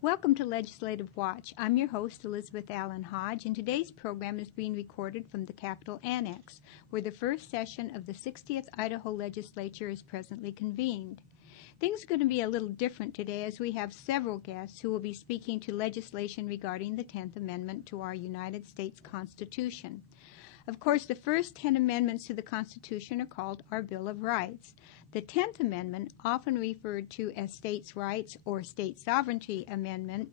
Welcome to Legislative Watch. I'm your host, Elizabeth Allan Hodge, and today's program is being recorded from the Capitol Annex, where the first session of the 60th Idaho Legislature is presently convened. Things are going to be a little different today as we have several guests who will be speaking to legislation regarding the 10th Amendment to our United States Constitution. Of course, the first 10 amendments to the Constitution are called our Bill of Rights. The 10th Amendment, often referred to as States' Rights or State Sovereignty Amendment,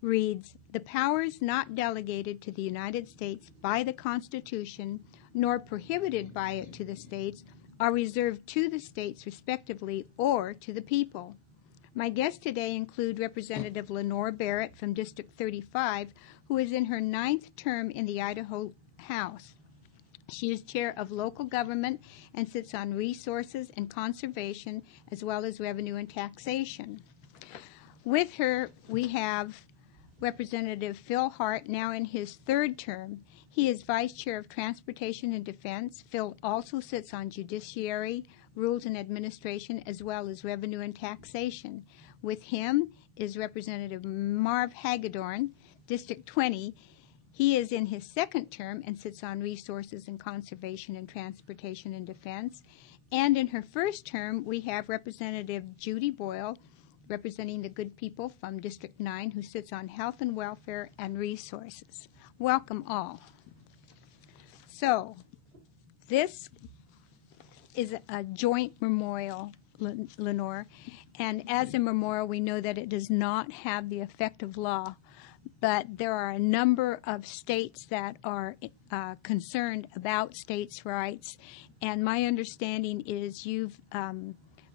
reads, "The powers not delegated to the United States by the Constitution, nor prohibited by it to the states, are reserved to the states respectively or to the people." My guests today include Representative Lenore Barrett from District 35, who is in her 9th term in the Idaho House. She is chair of local government and sits on resources and conservation as well as revenue and taxation. With her, we have Representative Phil Hart, now in his 3rd term. He is vice chair of transportation and defense. Phil also sits on judiciary, rules and administration, as well as revenue and taxation. With him is Representative Marv Hagedorn, District 20. He is in his 2nd term and sits on resources and conservation and transportation and defense. And in her 1st term, we have Representative Judy Boyle, representing the good people from District 9, who sits on health and welfare and resources. Welcome all. So, this is a joint memorial, Lenore, and as a memorial, we know that it does not have the effect of law. But there are a number of states that are concerned about states' rights, and my understanding is you've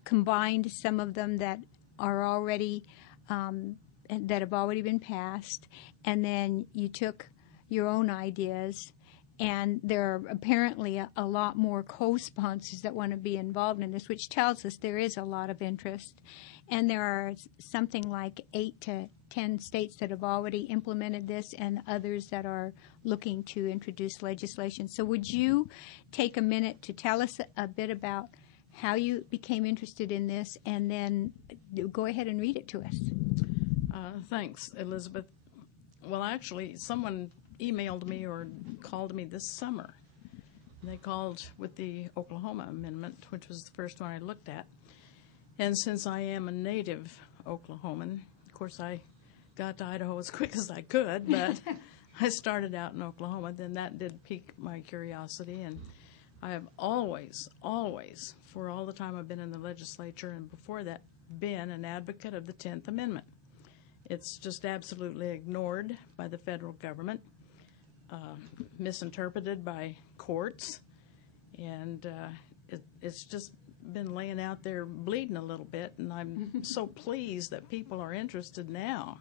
combined some of them that are already that have already been passed, and then you took your own ideas, and there are apparently a lot more co-sponsors that want to be involved in this, which tells us there is a lot of interest, and there are something like 8 to 10 states that have already implemented this and others that are looking to introduce legislation. So would you take a minute to tell us a bit about how you became interested in this, and then go ahead and read it to us? Thanks, Elizabeth. Well, actually, someone emailed me or called me this summer. They called with the Oklahoma Amendment, which was the first one I looked at. And since I am a native Oklahoman, of course I got to Idaho as quick as I could, but I started out in Oklahoma. Then that did pique my curiosity, and I have always, for all the time I've been in the legislature and before that, been an advocate of the 10th Amendment. It's just absolutely ignored by the federal government, misinterpreted by courts, and it's just been laying out there bleeding a little bit, and I'm so pleased that people are interested now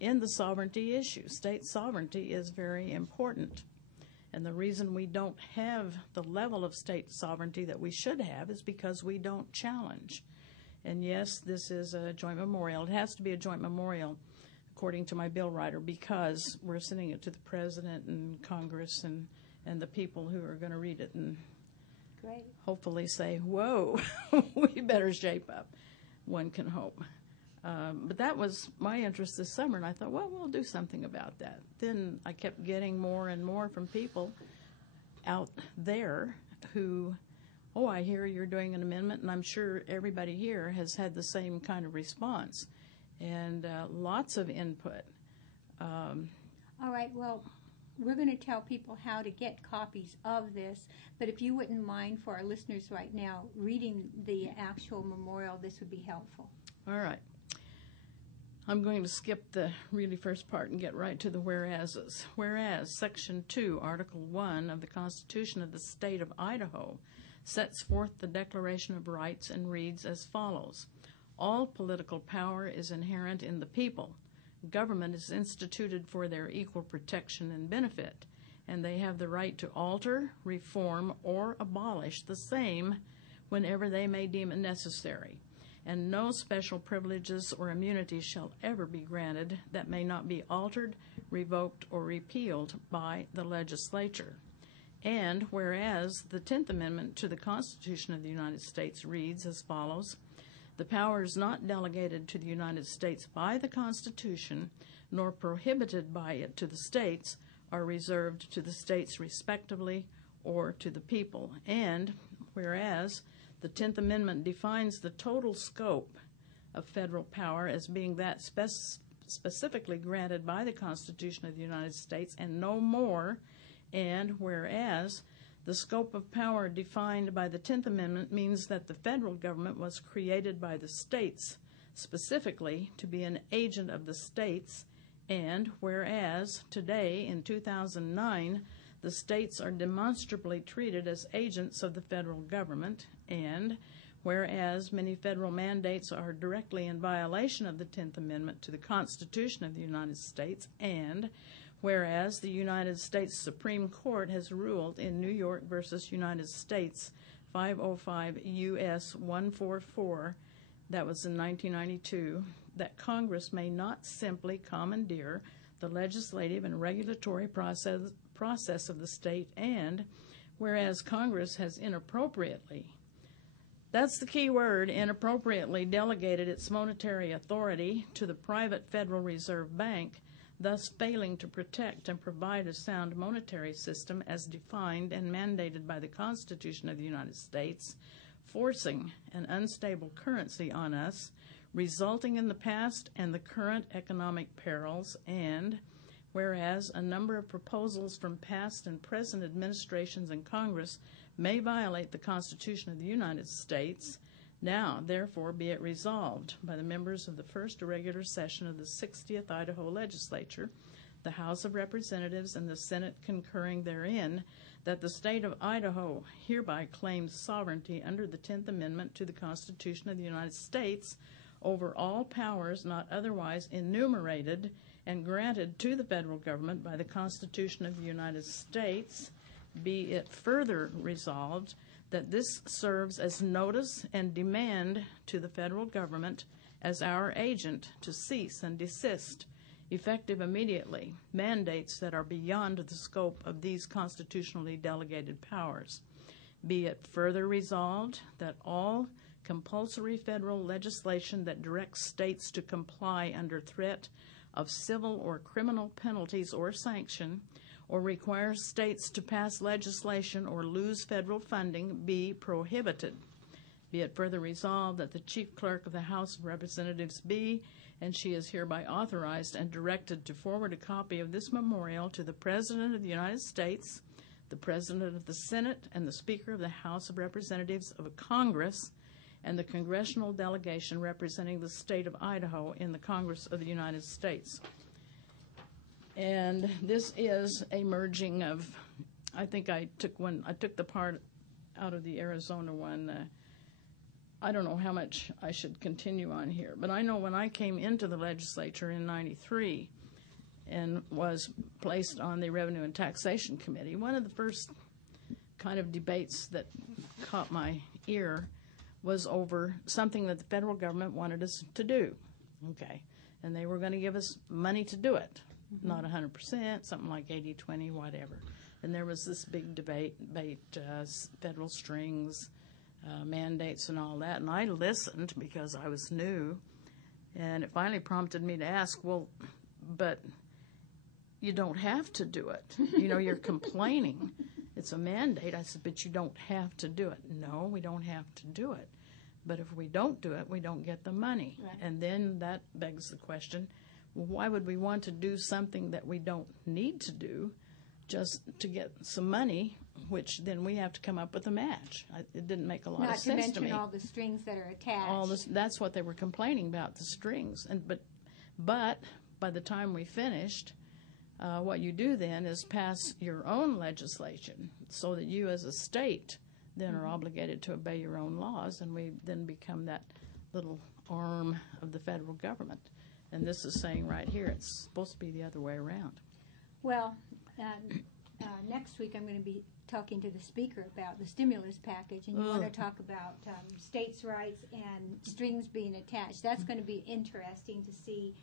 in the sovereignty issue. State sovereignty is very important, and the reason we don't have the level of state sovereignty that we should have is because we don't challenge. And yes, this is a joint memorial. It has to be a joint memorial, according to my bill writer, because we're sending it to the President and Congress and the people who are going to read it and Great. Hopefully say, whoa, we better shape up, one can hope. But that was my interest this summer, and I thought, well, we'll do something about that. Then I kept getting more and more from people out there who, oh, I hear you're doing an amendment, and I'm sure everybody here has had the same kind of response, and lots of input. All right, well, we're going to tell people how to get copies of this, but if you wouldn't mind for our listeners right now reading the actual memorial, this would be helpful. All right. I'm going to skip the really first part and get right to the whereases. Whereas Section 2, Article 1 of the Constitution of the State of Idaho sets forth the Declaration of Rights and reads as follows. All political power is inherent in the people. Government is instituted for their equal protection and benefit, and they have the right to alter, reform, or abolish the same whenever they may deem it necessary. And no special privileges or immunities shall ever be granted that may not be altered, revoked, or repealed by the legislature. And whereas the 10th Amendment to the Constitution of the United States reads as follows, The powers not delegated to the United States by the Constitution, nor prohibited by it to the states, are reserved to the states respectively or to the people. And whereas the 10th Amendment defines the total scope of federal power as being that specifically granted by the Constitution of the United States and no more, and whereas the scope of power defined by the 10th Amendment means that the federal government was created by the states specifically to be an agent of the states, and whereas today, in 2009, the states are demonstrably treated as agents of the federal government, and whereas many federal mandates are directly in violation of the 10th Amendment to the Constitution of the United States, and whereas the United States Supreme Court has ruled in New York versus United States 505 U.S. 144, that was in 1992, that Congress may not simply commandeer the legislative and regulatory process of the state, and whereas Congress has inappropriately, that's the key word, inappropriately delegated its monetary authority to the private Federal Reserve Bank, thus failing to protect and provide a sound monetary system as defined and mandated by the Constitution of the United States, forcing an unstable currency on us, resulting in the past and the current economic perils, and whereas a number of proposals from past and present administrations and Congress may violate the Constitution of the United States, now, therefore, be it resolved by the members of the first irregular session of the 60th Idaho Legislature, the House of Representatives, and the Senate concurring therein, that the state of Idaho hereby claims sovereignty under the 10th Amendment to the Constitution of the United States over all powers not otherwise enumerated and granted to the federal government by the Constitution of the United States. Be it further resolved that this serves as notice and demand to the federal government as our agent to cease and desist, effective immediately, mandates that are beyond the scope of these constitutionally delegated powers. Be it further resolved that all compulsory federal legislation that directs states to comply under threat of civil or criminal penalties or sanction, or requires states to pass legislation or lose federal funding, be prohibited. Be it further resolved that the Chief Clerk of the House of Representatives be, and she is hereby authorized and directed to forward a copy of this memorial to the President of the United States, the President of the Senate, and the Speaker of the House of Representatives of Congress, and the congressional delegation representing the state of Idaho in the Congress of the United States. And this is a merging of, I think I took the part out of the Arizona one. I don't know how much I should continue on here, but I know when I came into the legislature in '93 and was placed on the Revenue and Taxation Committee, one of the first kind of debates that caught my ear was over something that the federal government wanted us to do, okay, and they were going to give us money to do it. Not 100%, something like 80-20, whatever. And there was this big debate, federal strings, mandates and all that. And I listened because I was new. And it finally prompted me to ask, well, but you don't have to do it. You know, you're complaining. It's a mandate. I said, but you don't have to do it. No, we don't have to do it. But if we don't do it, we don't get the money. Right. And then that begs the question, why would we want to do something that we don't need to do just to get some money, which then we have to come up with a match? It didn't make a lot of sense to me. Not to mention all the strings that are attached. That's what they were complaining about, the strings. But by the time we finished, what you do then is pass your own legislation so that you as a state then are obligated to obey your own laws, and we then become that little arm of the federal government. And this is saying right here it's supposed to be the other way around. Well, next week I'm going to be talking to the Speaker about the stimulus package, and you want to talk about states' rights and strings being attached. That's going to be interesting to see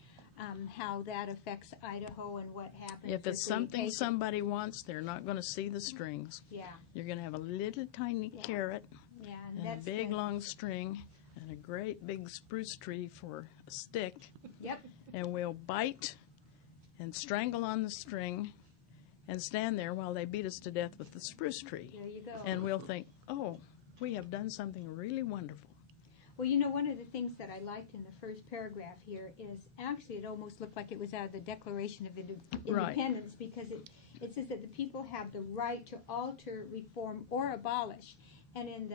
how that affects Idaho and what happens. If it's something somebody wants, they're not going to see the strings. Yeah. You're going to have a little tiny carrot and a big long string. And and a great big spruce tree for a stick. Yep. And we'll bite and strangle on the string and stand there while they beat us to death with the spruce tree. There you go. And we'll think, oh, we have done something really wonderful. Well, you know, one of the things that I liked in the first paragraph here is actually it almost looked like it was out of the Declaration of Independence, because it says that the people have the right to alter, reform, or abolish. And in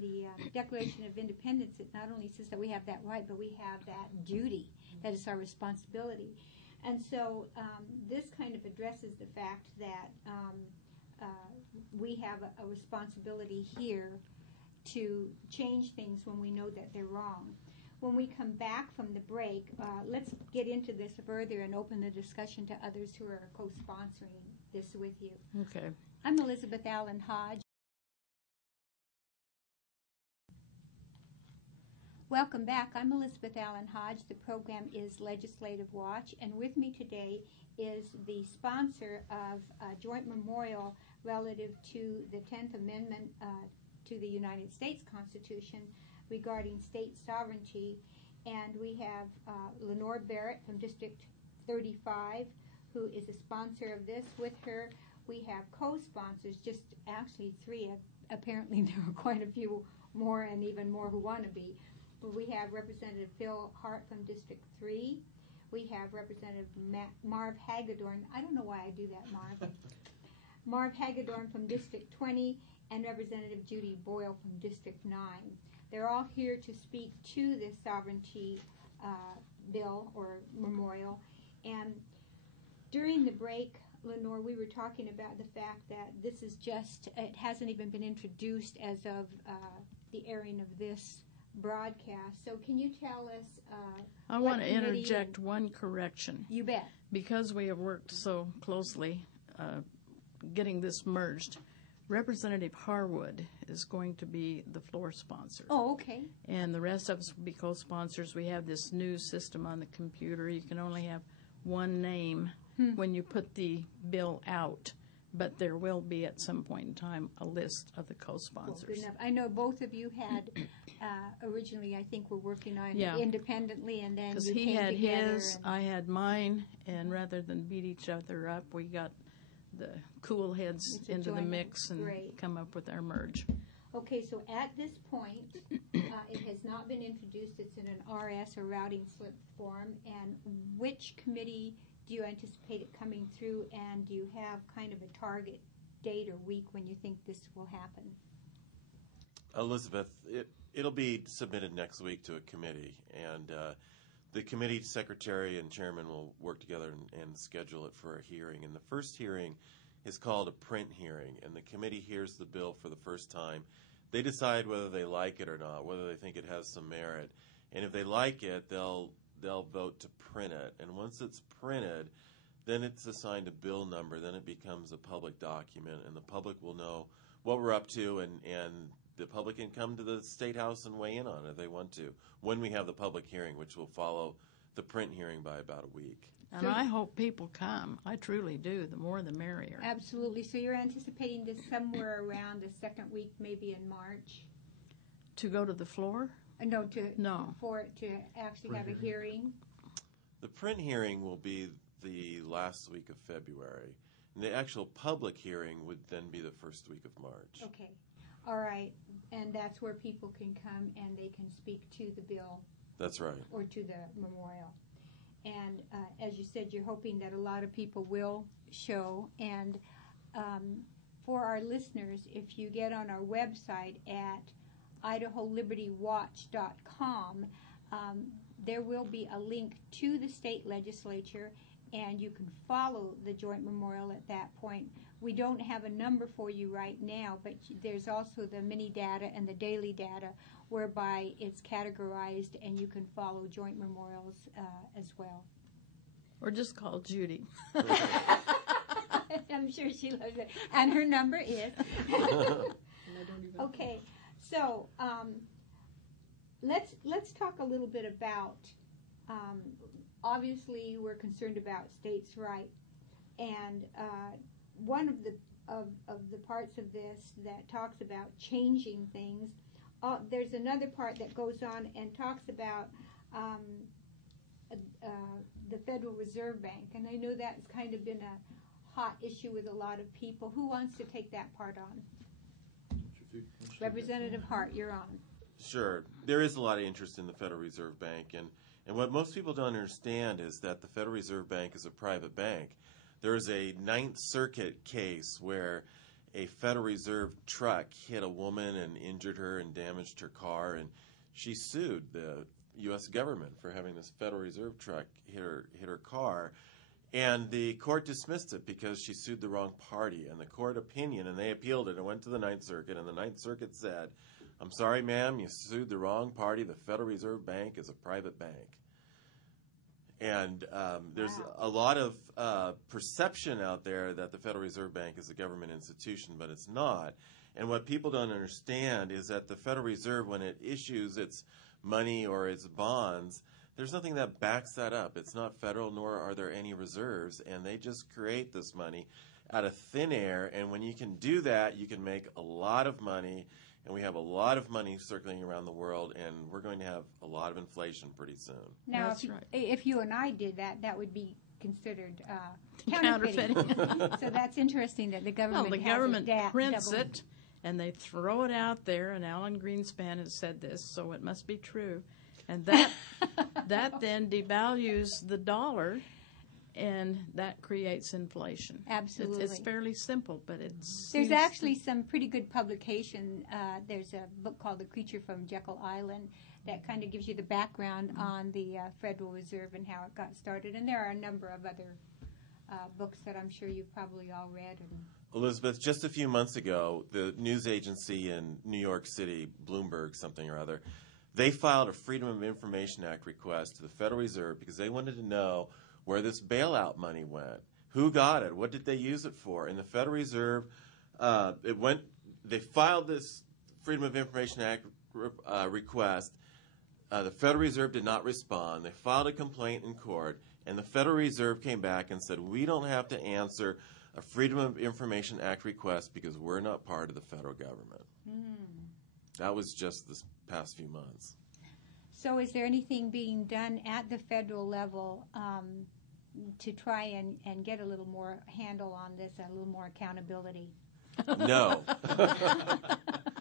the Declaration of Independence, it not only says that we have that right, but we have that duty, that is our responsibility. And so this kind of addresses the fact that we have a responsibility here to change things when we know that they're wrong. When we come back from the break, let's get into this further and open the discussion to others who are co-sponsoring this with you. Okay. I'm Elizabeth Allan Hodge. Welcome back. I'm Elizabeth Allan Hodge. The program is Legislative Watch, and with me today is the sponsor of a joint memorial relative to the 10th Amendment to the United States Constitution regarding state sovereignty. And we have Lenore Barrett from District 35, who is a sponsor of this. With her, we have co-sponsors, just actually three. Apparently there are quite a few more, and even more who want to be. We have Representative Hart from District 3. We have Representative Marv Hagedorn. I don't know why I do that, Marv. Marv Hagedorn from District 20, and Representative Judy Boyle from District 9. They're all here to speak to this sovereignty bill or memorial. And during the break, Lenore, we were talking about the fact that this is just, it hasn't even been introduced as of the airing of this broadcast. So can you tell us I want to interject one correction. You bet. Because we have worked so closely getting this merged, Representative Harwood is going to be the floor sponsor. Oh, okay. And the rest of us will be co-sponsors. We have this new system on the computer. You can only have one name when you put the bill out, but there will be at some point in time a list of the co-sponsors. Well, good enough. I know both of you had originally, I think, were working on it independently, and then you he came had together. his, I had mine, and rather than beat each other up, we got the cool heads into the mix and come up with our merge. Okay, so at this point, it has not been introduced. It's in an RS or routing slip form. And which committee do you anticipate it coming through? And do you have kind of a target date or week when you think this will happen? Elizabeth, it'll be submitted next week to a committee, and the committee secretary and chairman will work together and schedule it for a hearing. And the first hearing is called a print hearing, and the committee hears the bill for the first time. They decide whether they like it or not, whether they think it has some merit. And if they like it, they'll vote to print it. And once it's printed, then it's assigned a bill number. Then it becomes a public document, and the public will know what we're up to, and the public can come to the State House and weigh in on it if they want to, when we have the public hearing, which will follow the print hearing by about a week. And I hope people come. I truly do. The more the merrier. Absolutely. So you're anticipating this somewhere around the second week, maybe in March? To go to the floor? No. For it to actually have a hearing? The print hearing will be the last week of February. And the actual public hearing would then be the first week of March. Okay. All right, and that's where people can come and they can speak to the bill. That's right. Or to the memorial. And as you said, you're hoping that a lot of people will show. And for our listeners, if you get on our website at IdahoLibertyWatch.com, there will be a link to the state legislature, and you can follow the joint memorial at that point. We don't have a number for you right now, but there's also the mini data and the daily data whereby it's categorized, and you can follow joint memorials as well. Or just call Judy. I'm sure she loves it. And her number is. Okay, so let's talk a little bit about, obviously we're concerned about states' rights, and one of the parts of this that talks about changing things there's another part that goes on and talks about the Federal Reserve Bank, and I know that's kind of been a hot issue with a lot of people. Who wants to take that part on? Representative Hart, you're on. Sure. There is a lot of interest in the Federal Reserve Bank, and what most people don't understand is that the Federal Reserve Bank is a private bank. There is a Ninth Circuit case where a Federal Reserve truck hit a woman and injured her and damaged her car, and she sued the U.S. government for having this Federal Reserve truck hit her car. And the court dismissed it because she sued the wrong party. And the court opinion, and they appealed it and went to the Ninth Circuit, and the Ninth Circuit said, I'm sorry, ma'am, you sued the wrong party. The Federal Reserve Bank is a private bank. And there's a lot of perception out there that the Federal Reserve Bank is a government institution, but it's not. And what people don't understand is that the Federal Reserve, when it issues its money or its bonds, there's nothing that backs that up. It's not federal, nor are there any reserves, and they just create this money out of thin air. And when you can do that, you can make a lot of money, and we have a lot of money circulating around the world, and we're going to have a lot of inflation pretty soon. Now, if you and I did that, that would be considered counterfeiting. So that's interesting that the government prints it, and they throw it out there, and Alan Greenspan has said this, so it must be true. And that then devalues the dollar, and that creates inflation. Absolutely. It's fairly simple, but there's actually some pretty good publication. There's a book called The Creature from Jekyll Island that kind of gives you the background on the Federal Reserve and how it got started. And there are a number of other books that I'm sure you've probably all read. Elizabeth, just a few months ago, the news agency in New York City, Bloomberg something or other, they filed a Freedom of Information Act request to the Federal Reserve because they wanted to know where this bailout money went. Who got it? What did they use it for? And the Federal Reserve, they filed this Freedom of Information Act request. The Federal Reserve did not respond. They filed a complaint in court, and the Federal Reserve came back and said, we don't have to answer a Freedom of Information Act request because we're not part of the federal government. That was just this past few months. So is there anything being done at the federal level to try and get a little more handle on this, a little more accountability? No.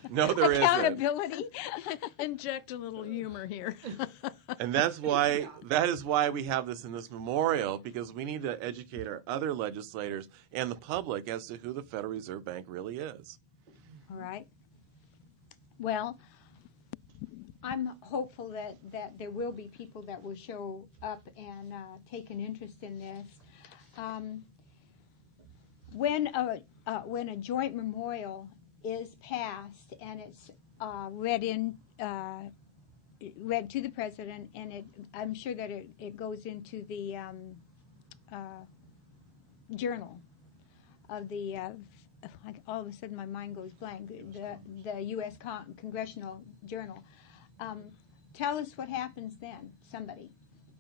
No, there isn't. Accountability? Inject a little humor here. And that is why we have this in this memorial, because we need to educate our other legislators and the public as to who the Federal Reserve Bank really is. All right. Well, I'm hopeful that there will be people that will show up and take an interest in this. When a joint memorial is passed and it's read to the president, and I'm sure that it goes into the journal of the. All of a sudden, my mind goes blank. The U.S. Congressional Journal. Tell us what happens then. Somebody.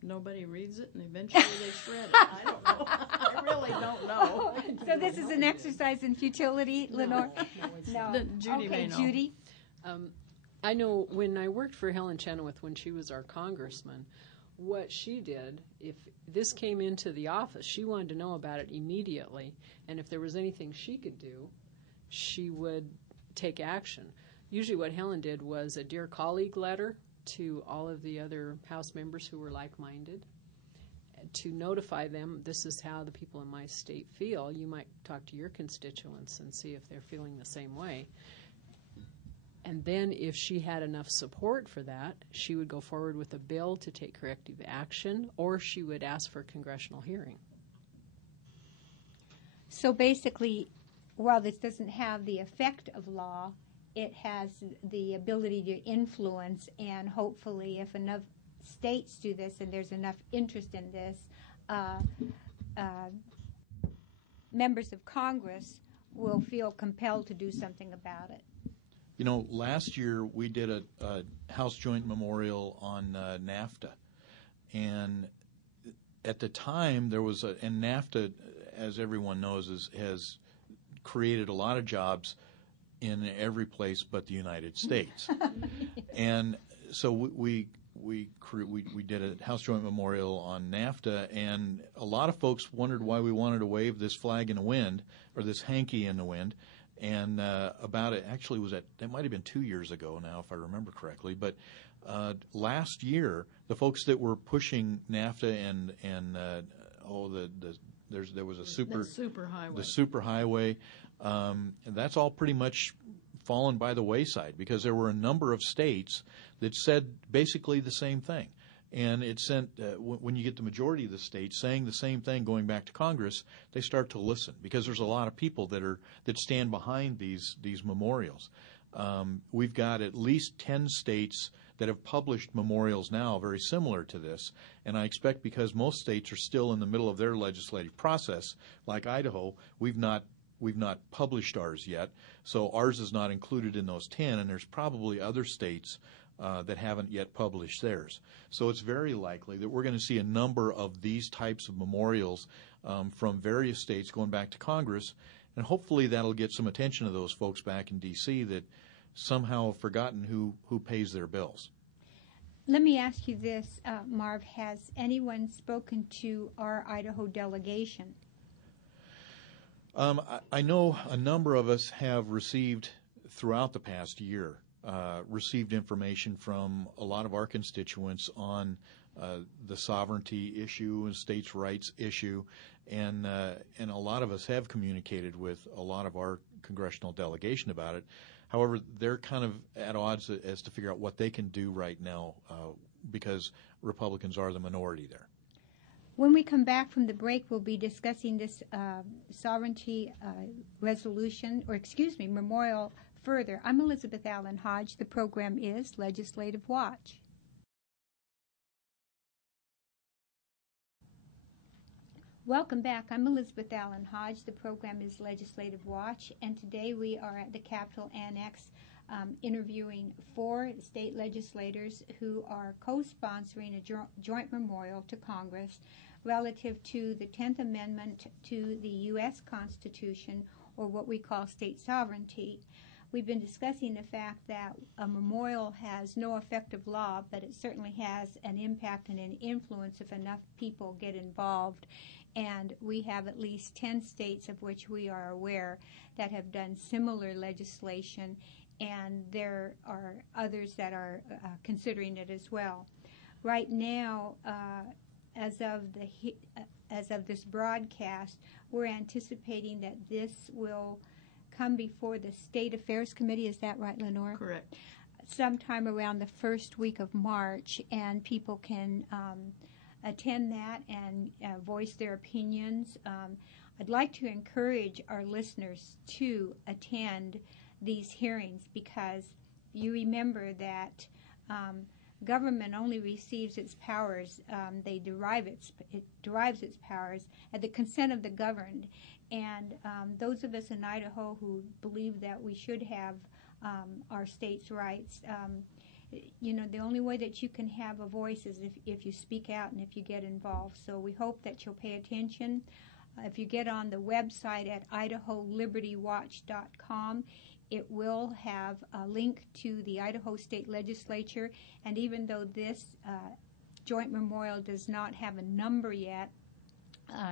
Nobody reads it, and eventually they shred it. I don't know. I really don't know. So this is an exercise in futility, Lenore? No. Judy may know. Judy? I know when I worked for Helen Chenoweth when she was our congressman, what she did, if this came into the office, she wanted to know about it immediately, and if there was anything she could do, she would take action. Usually what Helen did was a dear colleague letter to all of the other House members who were like-minded to notify them, this is how the people in my state feel. You might talk to your constituents and see if they're feeling the same way. And then if she had enough support for that, she would go forward with a bill to take corrective action, or she would ask for a congressional hearing. So basically, while this doesn't have the effect of law, it has the ability to influence, and hopefully if enough states do this and there's enough interest in this, members of Congress will feel compelled to do something about it. You know, last year we did a House Joint Memorial on NAFTA, and at the time there was and NAFTA, as everyone knows, has created a lot of jobs. in every place but the United States. And so we did a House Joint Memorial on NAFTA, and a lot of folks wondered why we wanted to wave this flag in the wind, or this hanky in the wind. And about it, actually, that might have been 2 years ago now, if I remember correctly. But last year, the folks that were pushing NAFTA there was a superhighway, and that's all pretty much fallen by the wayside, because there were a number of states that said basically the same thing. And it sent, when you get the majority of the states saying the same thing going back to Congress, they start to listen, because there's a lot of people that stand behind these memorials. We've got at least 10 states that have published memorials now very similar to this, and I expect, because most states are still in the middle of their legislative process, like Idaho, we've not published ours yet, so ours is not included in those 10, and there's probably other states that haven't yet published theirs. So it's very likely that we're going to see a number of these types of memorials from various states going back to Congress, and hopefully that'll get some attention to those folks back in D.C. that somehow have forgotten who pays their bills. Let me ask you this, Marv. Has anyone spoken to our Idaho delegation? I know a number of us have received, throughout the past year, received information from a lot of our constituents on the sovereignty issue and states' rights issue, and a lot of us have communicated with a lot of our congressional delegation about it. However, they're kind of at odds as to figure out what they can do right now, because Republicans are the minority there. When we come back from the break, we'll be discussing this sovereignty memorial further. I'm Elizabeth Allan Hodge. The program is Legislative Watch. Welcome back. I'm Elizabeth Allan Hodge. The program is Legislative Watch, and today we are at the Capitol Annex interviewing 4 state legislators who are co-sponsoring a joint memorial to Congress relative to the 10th Amendment to the U.S. Constitution, or what we call state sovereignty. We've been discussing the fact that a memorial has no effective law, but it certainly has an impact and an influence if enough people get involved. And we have at least 10 states of which we are aware that have done similar legislation, and there are others that are considering it as well. Right now, as of this broadcast, we're anticipating that this will come before the State Affairs Committee. Is that right, Lenore? Correct. Sometime around the first week of March, and people can attend that and voice their opinions. I'd like to encourage our listeners to attend these hearings, because you remember that government only receives its powers, it derives its powers at the consent of the governed. And those of us in Idaho who believe that we should have our state's rights, the only way that you can have a voice is if you speak out and if you get involved. So we hope that you'll pay attention. If you get on the website at IdahoLibertyWatch.com, it will have a link to the Idaho State Legislature, and even though this joint memorial does not have a number yet,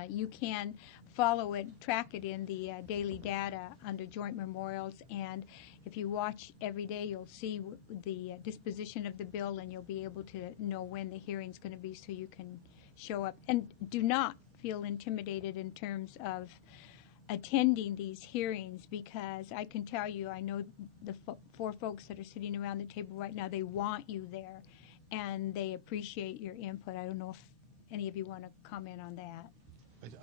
you can follow it, track it in the daily data under joint memorials, and if you watch every day, you'll see the disposition of the bill, and you'll be able to know when the hearing's going to be, so you can show up. And do not feel intimidated in terms of attending these hearings, because I can tell you, I know the 4 folks that are sitting around the table right now, they want you there, and they appreciate your input. I don't know if any of you want to comment on that.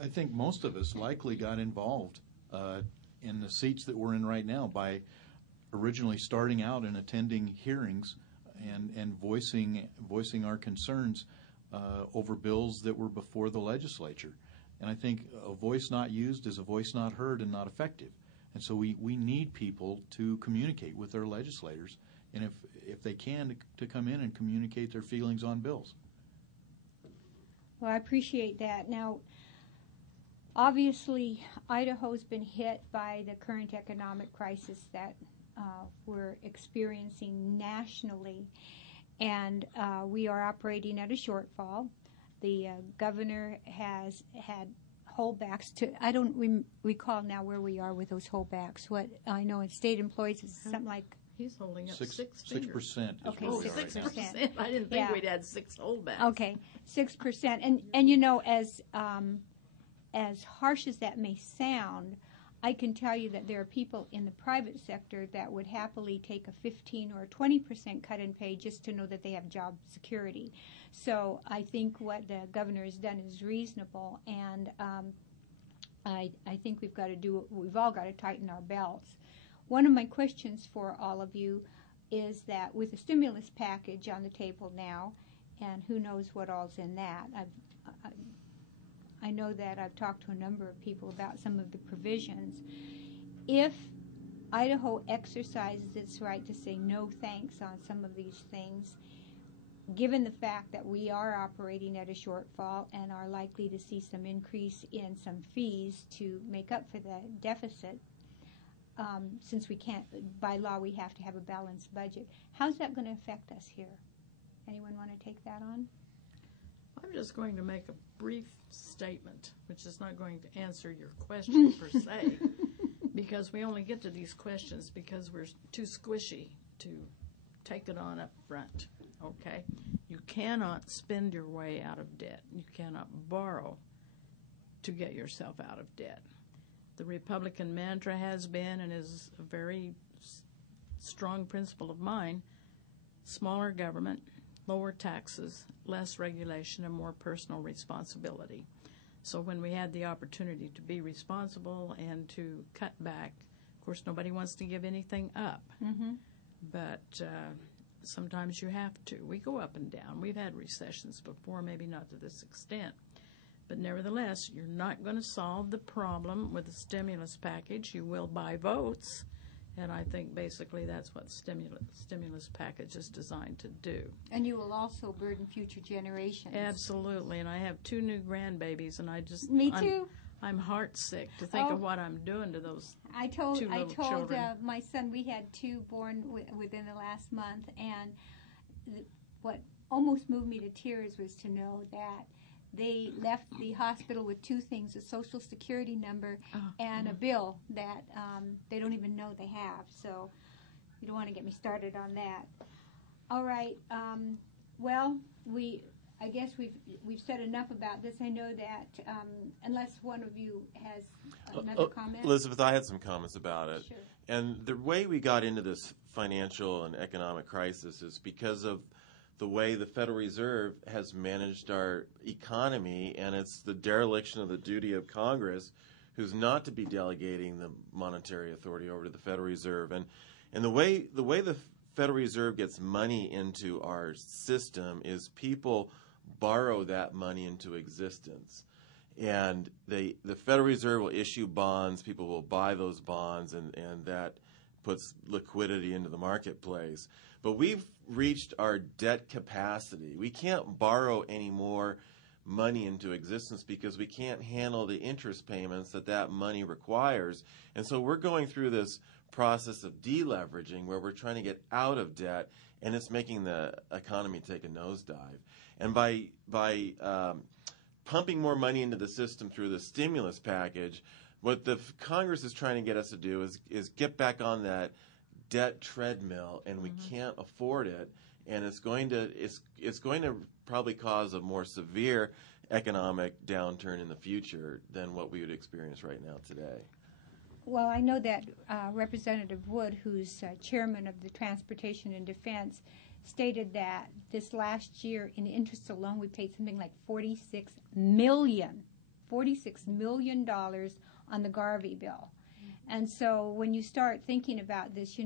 I think most of us likely got involved in the seats that we're in right now by originally starting out and attending hearings and voicing our concerns over bills that were before the legislature. And I think a voice not used is a voice not heard and not effective. And so we need people to communicate with their legislators, and if they can, to come in and communicate their feelings on bills. Well, I appreciate that. Now, obviously, Idaho's been hit by the current economic crisis that we're experiencing nationally. And we are operating at a shortfall. The governor has had holdbacks I don't recall now where we are with those holdbacks. What I know in state employees is something like... He's holding up 6%. 6% is Okay, where we are 6%. right now. I didn't think we'd had 6 holdbacks. Okay, 6%. And you know, as harsh as that may sound, I can tell you that there are people in the private sector that would happily take a 15 or 20% cut in pay just to know that they have job security. So I think what the governor has done is reasonable, and I think we've all got to tighten our belts. One of my questions for all of you is that with the stimulus package on the table now, and who knows what all's in that, I know that I've talked to a number of people about some of the provisions. If Idaho exercises its right to say no thanks on some of these things, given the fact that we are operating at a shortfall and are likely to see some increase in some fees to make up for the deficit, since we can't, by law, we have to have a balanced budget, how's that going to affect us here? Anyone want to take that on? I'm just going to make a brief statement, which is not going to answer your question per se, because we only get to these questions because we're too squishy to take it on up front, okay? You cannot spend your way out of debt. You cannot borrow to get yourself out of debt. The Republican mantra has been and is a very strong principle of mine: smaller government, lower taxes, less regulation, and more personal responsibility. So when we had the opportunity to be responsible and to cut back, of course, nobody wants to give anything up. Mm-hmm. But sometimes you have to. We go up and down. We've had recessions before, maybe not to this extent. But nevertheless, you're not going to solve the problem with a stimulus package. You will buy votes. And I think basically that's what stimulus package is designed to do. And you will also burden future generations. Absolutely. And I have 2 new grandbabies, and Me too. I'm heartsick to think of what I'm doing to those I told children. My son, we had 2 born within the last month, and what almost moved me to tears was to know that they left the hospital with 2 things: a Social Security number and a bill that they don't even know they have. So you don't want to get me started on that. All right. Well, I guess we've said enough about this. I know that unless one of you has another comment. Elizabeth, I had some comments about it. Sure. And the way we got into this financial and economic crisis is because of the way the Federal Reserve has managed our economy, and it's the dereliction of the duty of Congress, who's not to be delegating the monetary authority over to the Federal Reserve. And the way the Federal Reserve gets money into our system is people borrow that money into existence. And the Federal Reserve will issue bonds, people will buy those bonds, and that puts liquidity into the marketplace. But we've reached our debt capacity. We can't borrow any more money into existence because we can't handle the interest payments that money requires. And so we're going through this process of deleveraging where we're trying to get out of debt, and it's making the economy take a nosedive. And by pumping more money into the system through the stimulus package, what the Congress is trying to get us to do is get back on that debt treadmill, and we can't afford it, and it's going to probably cause a more severe economic downturn in the future than what we would experience right now today. Well, I know that Representative Wood, who's chairman of the Transportation and Defense, stated that this last year in interest alone we paid something like $46 million on the Garvey bill. And so when you start thinking about this,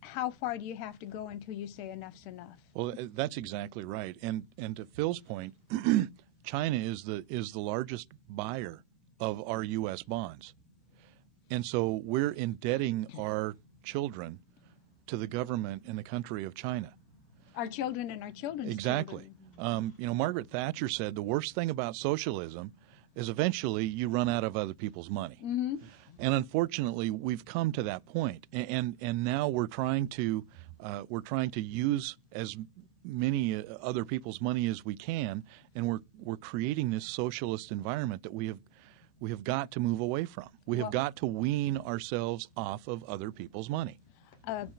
how far do you have to go until you say enough's enough? Well, that's exactly right. And to Phil's point, China is the largest buyer of our U.S. bonds. And so we're indebting our children to the government and the country of China. Our children and our children's Exactly. children. Margaret Thatcher said the worst thing about socialism is eventually you run out of other people's money. Mm-hmm. And unfortunately, we've come to that point, and now we're trying to use as many other people's money as we can, and we're creating this socialist environment that we have got to move away from. We have got to wean ourselves off of other people's money.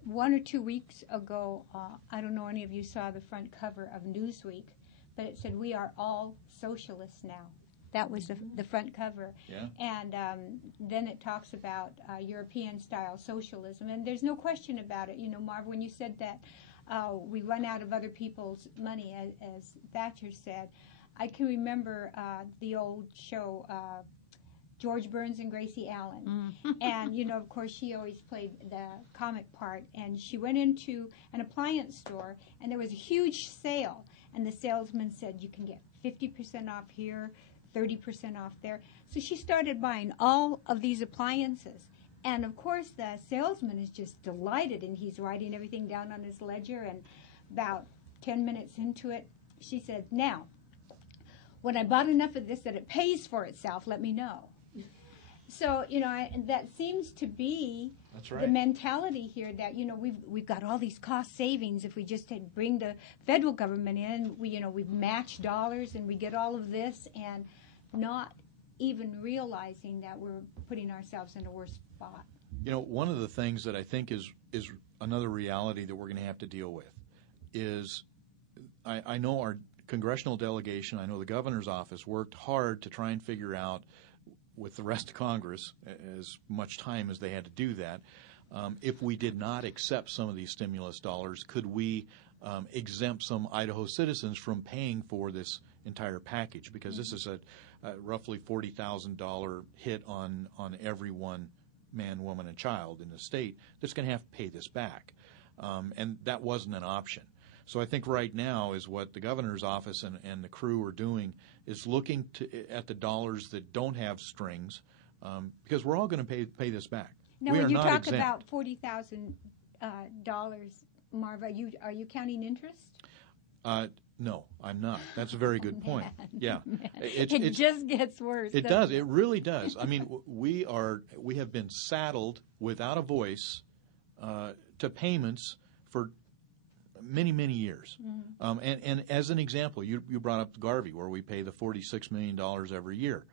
1 or 2 weeks ago, I don't know any of you saw the front cover of Newsweek, but it said, "We are all socialists now." That was the front cover. Yeah. And then it talks about European-style socialism. And there's no question about it. You know, Marv, when you said that we run out of other people's money, as Thatcher said, I can remember the old show, George Burns and Gracie Allen. And, you know, of course, she always played the comic part. And she went into an appliance store, and there was a huge sale. And the salesman said, "You can get 50% off here, 30% off there." So she started buying all of these appliances. And, of course, the salesman is just delighted, and he's writing everything down on his ledger. And about 10 minutes into it, she said, "Now, when I bought enough of this that it pays for itself, let me know." So, you know, that seems to be the mentality here that, you know, we've got all these cost savings if we just bring the federal government in. We match dollars and we get all of this, and not even realizing that we're putting ourselves in a worse spot. You know, one of the things that I think is another reality that we're going to have to deal with is I know our congressional delegation, I know the governor's office worked hard to try and figure out with the rest of Congress, as much time as they had to do that, if we did not accept some of these stimulus dollars, could we exempt some Idaho citizens from paying for this entire package? Because this is a roughly $40,000 hit on every one man, woman, and child in the state that's going to have to pay this back. And that wasn't an option. So I think right now is what the governor's office and the crew are doing is looking at the dollars that don't have strings, because we're all going to pay this back. Now, when you talk about $40,000, Marv, are you counting interest? No, I'm not. That's a very good point. Yeah, it just gets worse. It does. It really does. I mean, we have been saddled without a voice to payments for many, many years. And as an example, you brought up Garvey, where we pay the $46 million every year.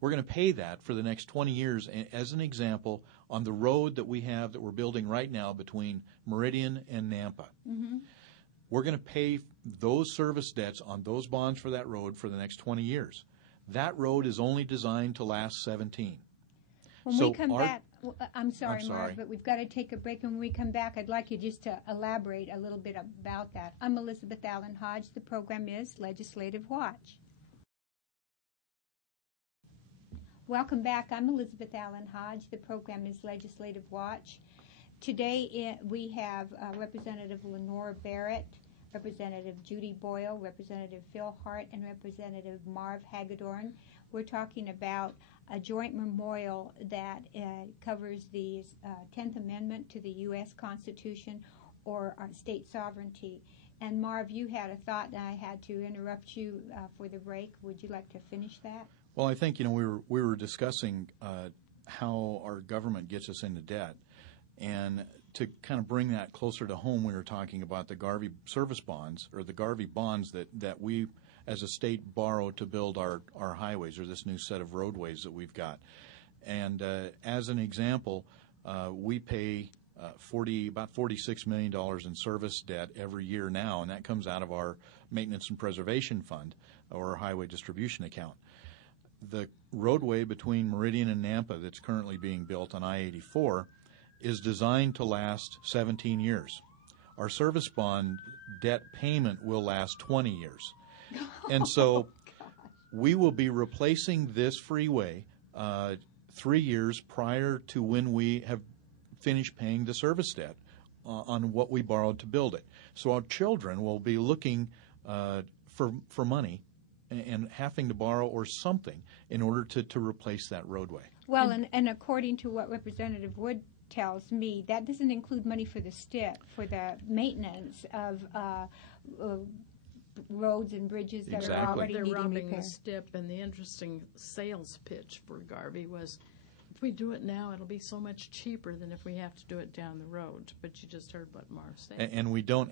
We're going to pay that for the next 20 years as an example on the road that we have that we're building right now between Meridian and Nampa. We're going to pay those service debts on those bonds for that road for the next 20 years. That road is only designed to last 17. When we come back, I'm sorry, Marv, but we've got to take a break. And when we come back, I'd like you just to elaborate a little bit about that. I'm Elizabeth Allan Hodge. The program is Legislative Watch. Welcome back. I'm Elizabeth Allan Hodge. The program is Legislative Watch. Today we have Representative Lenore Barrett, Representative Judy Boyle, Representative Phil Hart, and Representative Marv Hagedorn. We're talking about a joint memorial that covers the 10th Amendment to the U.S. Constitution, or our state sovereignty. And Marv, you had a thought, and I had to interrupt you for the break. Would you like to finish that? Well, I think, we were discussing how our government gets us into debt. And to kind of bring that closer to home, we were talking about the Garvey service bonds, or the Garvey bonds that we as a state borrow to build our highways, or this new set of roadways that we've got. And as an example, we pay about $46 million in service debt every year now, and that comes out of our Maintenance and Preservation Fund, or our Highway Distribution Account. The roadway between Meridian and Nampa that's currently being built on I-84 is designed to last 17 years. Our service bond debt payment will last 20 years. And so we will be replacing this freeway 3 years prior to when we have finished paying the service debt on what we borrowed to build it. So our children will be looking for money and having to borrow or something in order to replace that roadway. Well, and according to what Representative Wood tells me, that doesn't include money for the STIP, for the maintenance of roads and bridges that are already needing repair. The STIP, and the interesting sales pitch for Garvey was, if we do it now, it'll be so much cheaper than if we have to do it down the road. But you just heard what Marv said. And we don't,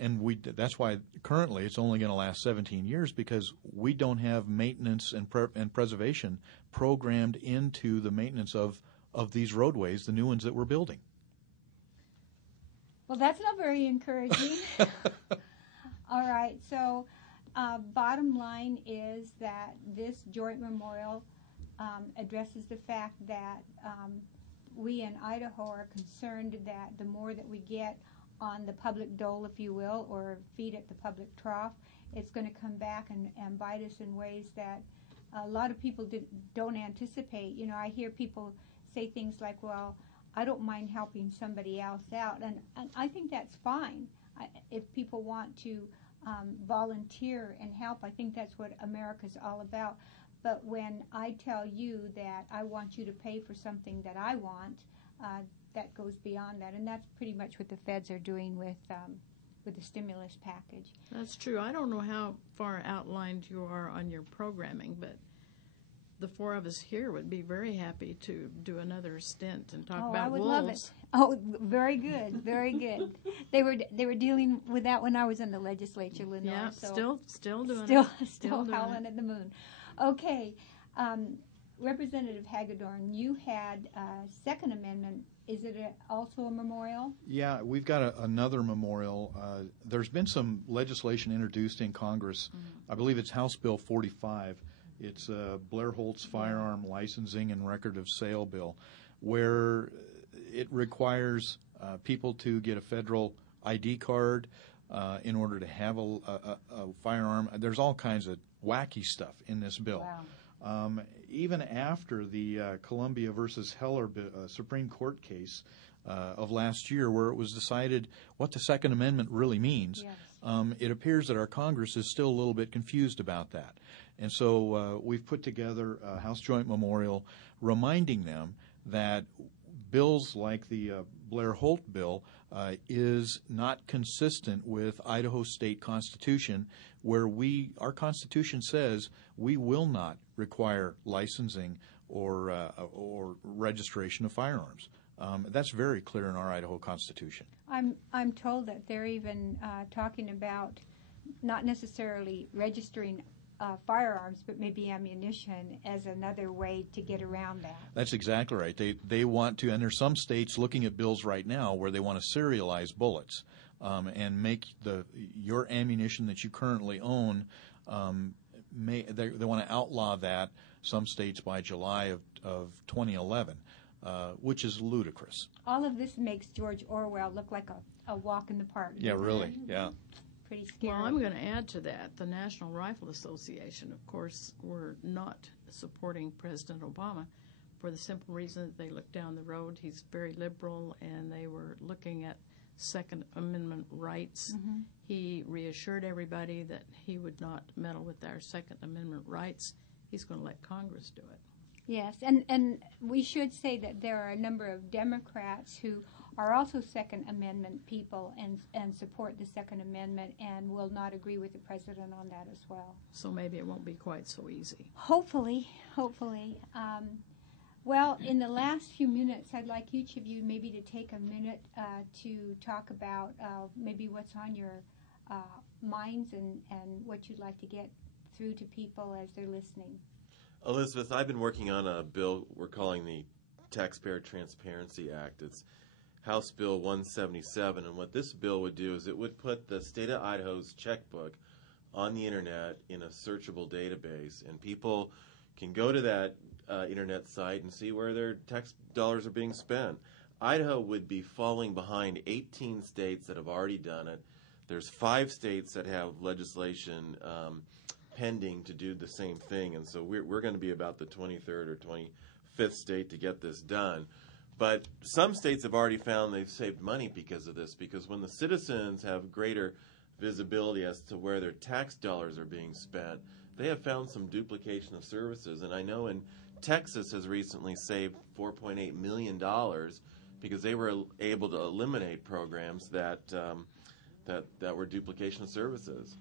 that's why currently it's only going to last 17 years, because we don't have maintenance and preservation programmed into the maintenance of these roadways, the new ones that we're building. Well, that's not very encouraging. All right, so bottom line is that this joint memorial addresses the fact that we in Idaho are concerned that the more that we get on the public dole, if you will, or feed at the public trough, it's going to come back and bite us in ways that a lot of people don't anticipate. You know, I hear people say things like, well, I don't mind helping somebody else out, and I think that's fine. If people want to volunteer and help, I think that's what America's all about. But when I tell you that I want you to pay for something that I want, that goes beyond that, and that's pretty much what the feds are doing with the stimulus package. That's true. I don't know how far outlined you are on your programming, but the four of us here would be very happy to do another stint and talk about I would wolves. love it. Oh, very good, very good. They were dealing with that when I was in the legislature, Lenore. Yeah, so still doing it. Still doing howling it. at the moon. Okay, Representative Hagedorn, you had Second Amendment. Is it also a memorial? Yeah, we've got another memorial. There's been some legislation introduced in Congress. I believe it's House Bill 45. It's Blair Holt's firearm licensing and record of sale bill, where it requires people to get a federal ID card in order to have a firearm. There's all kinds of wacky stuff in this bill. Wow. Even after the Columbia versus Heller Supreme Court case of last year, where it was decided what the Second Amendment really means, Yes. it appears that our Congress is still a little bit confused about that. And so we've put together a House Joint Memorial reminding them that bills like the Blair Holt bill is not consistent with Idaho State Constitution, where our Constitution says we will not require licensing or registration of firearms. That's very clear in our Idaho Constitution. I'm told that they're even talking about not necessarily registering firearms, but maybe ammunition as another way to get around that. That's exactly right. They want to, and there's some states looking at bills right now where they want to serialize bullets and make your ammunition that you currently own. They want to outlaw that, some states, by July of 2011, which is ludicrous. All of this makes George Orwell look like a walk in the park. Yeah, really. Yeah. Pretty scary. Well, I'm going to add to that. The National Rifle Association, of course, were not supporting President Obama for the simple reason that they looked down the road. He's very liberal, and they were looking at Second Amendment rights. Mm-hmm. He reassured everybody that he would not meddle with our Second Amendment rights. He's going to let Congress do it. Yes, and we should say that there are a number of Democrats who are also Second Amendment people and support the Second Amendment and will not agree with the president on that as well. So maybe it won't be quite so easy. Hopefully. Well, in the last few minutes, I'd like each of you maybe to take a minute to talk about maybe what's on your minds and what you'd like to get through to people as they're listening. Elizabeth, I've been working on a bill we're calling the Taxpayer Transparency Act. It's House Bill 177, and what this bill would do is it would put the state of Idaho's checkbook on the internet in a searchable database, and people can go to that internet site and see where their tax dollars are being spent. Idaho would be falling behind 18 states that have already done it. There's 5 states that have legislation pending to do the same thing, and so we're going to be about the 23rd or 25th state to get this done. But some states have already found they've saved money because of this, because when the citizens have greater visibility as to where their tax dollars are being spent, they have found some duplication of services. And I know in Texas has recently saved $4.8 million because they were able to eliminate programs that were duplication of services.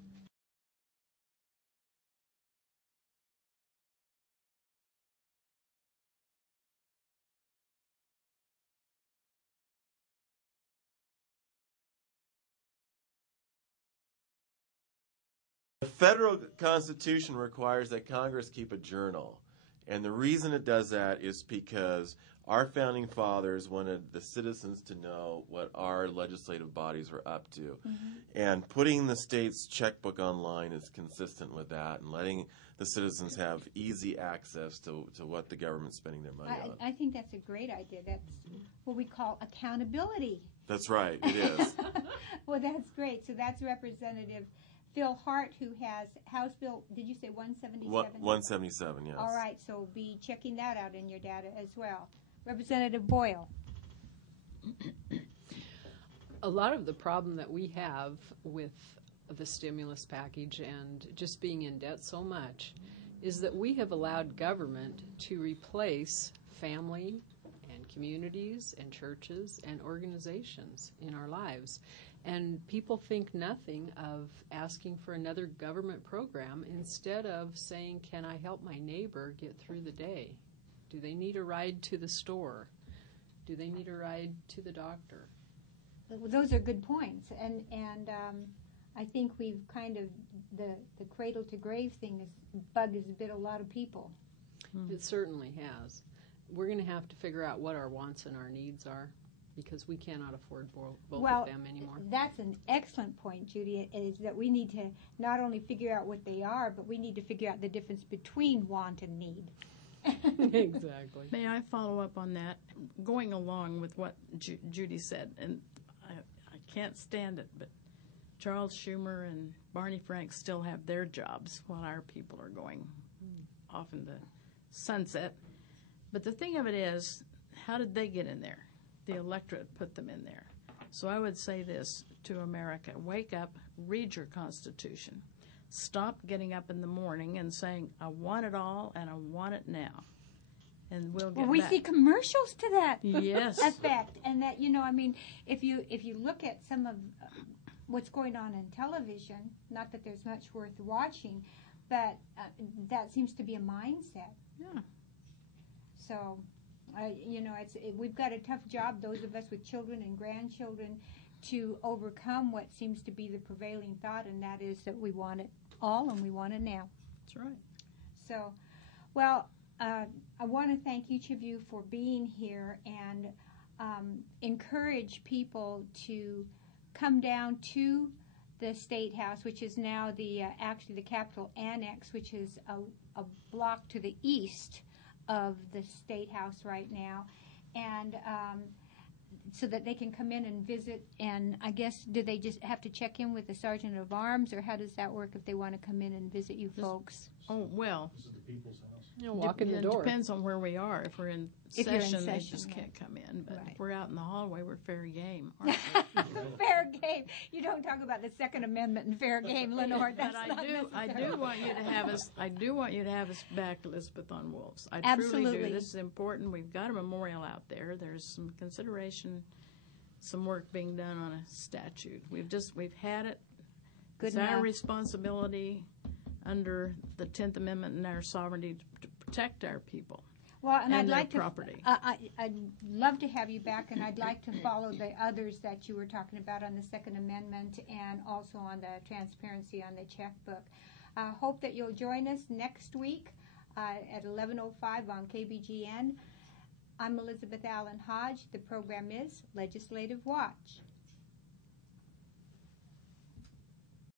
The federal Constitution requires that Congress keep a journal. And the reason it does that is because our founding fathers wanted the citizens to know what our legislative bodies were up to. Mm-hmm. And putting the state's checkbook online is consistent with that, and letting the citizens have easy access to what the government's spending their money on. I think that's a great idea. That's what we call accountability. That's right, it is. Well, that's great. So that's Representative Phil Hart, who has House Bill, did you say 177? 177, yes. All right, so be checking that out in your data as well. Representative Boyle. A lot of the problem that we have with the stimulus package and just being in debt so much is that we have allowed government to replace family and communities and churches and organizations in our lives. And people think nothing of asking for another government program instead of saying, can I help my neighbor get through the day? Do they need a ride to the store? Do they need a ride to the doctor? Well, those are good points. And I think we've kind of, the cradle to grave thing has bit a lot of people. It certainly has. We're going to have to figure out what our wants and our needs are, because we cannot afford both of them anymore. That's an excellent point, Judy, is that we need to not only figure out what they are, but we need to figure out the difference between want and need. Exactly. May I follow up on that? Going along with what Judy said, and I can't stand it, but Charles Schumer and Barney Frank still have their jobs while our people are going off in the sunset. But the thing of it is, how did they get in there? The electorate put them in there. So I would say this to America: wake up, read your Constitution. Stop getting up in the morning and saying, I want it all and I want it now. And we'll get we back. see commercials to that Yes. effect. And that, if you look at some of what's going on in television, not that there's much worth watching, but that seems to be a mindset. Yeah. So, we've got a tough job, those of us with children and grandchildren, to overcome what seems to be the prevailing thought, and that is that we want it all and we want it now. That's right. So, well, I want to thank each of you for being here and encourage people to come down to the State House, which is now actually the Capitol Annex, which is a block to the east of the State House right now, and so that they can come in and visit. And I guess, do they just have to check in with the Sergeant of Arms, or how does that work if they want to come in and visit you folks? Oh, well, This is the people's house. Walk in the it door. depends on where we are. If we're in If you're in session, they session, just right. can't come in. But Right. if we're out in the hallway, we're fair game, aren't we? Fair game. You don't talk about the Second Amendment and fair game, Lenore. That's But not I necessary. do want you to have us. I do want you to have us back, Elizabeth, on wolves. I truly Absolutely. do. This is important. We've got a memorial out there. There's some consideration, some work being done on a statute. We've had it. Good It's our enough. responsibility under the 10th Amendment and our sovereignty to protect our people. Well, and I'd their like to. property. I'd love to have you back, and I'd like to follow the others that you were talking about on the Second Amendment and also on the transparency on the checkbook. Hope that you'll join us next week at 11:05 on KBGN. I'm Elizabeth Allan Hodge. The program is Legislative Watch.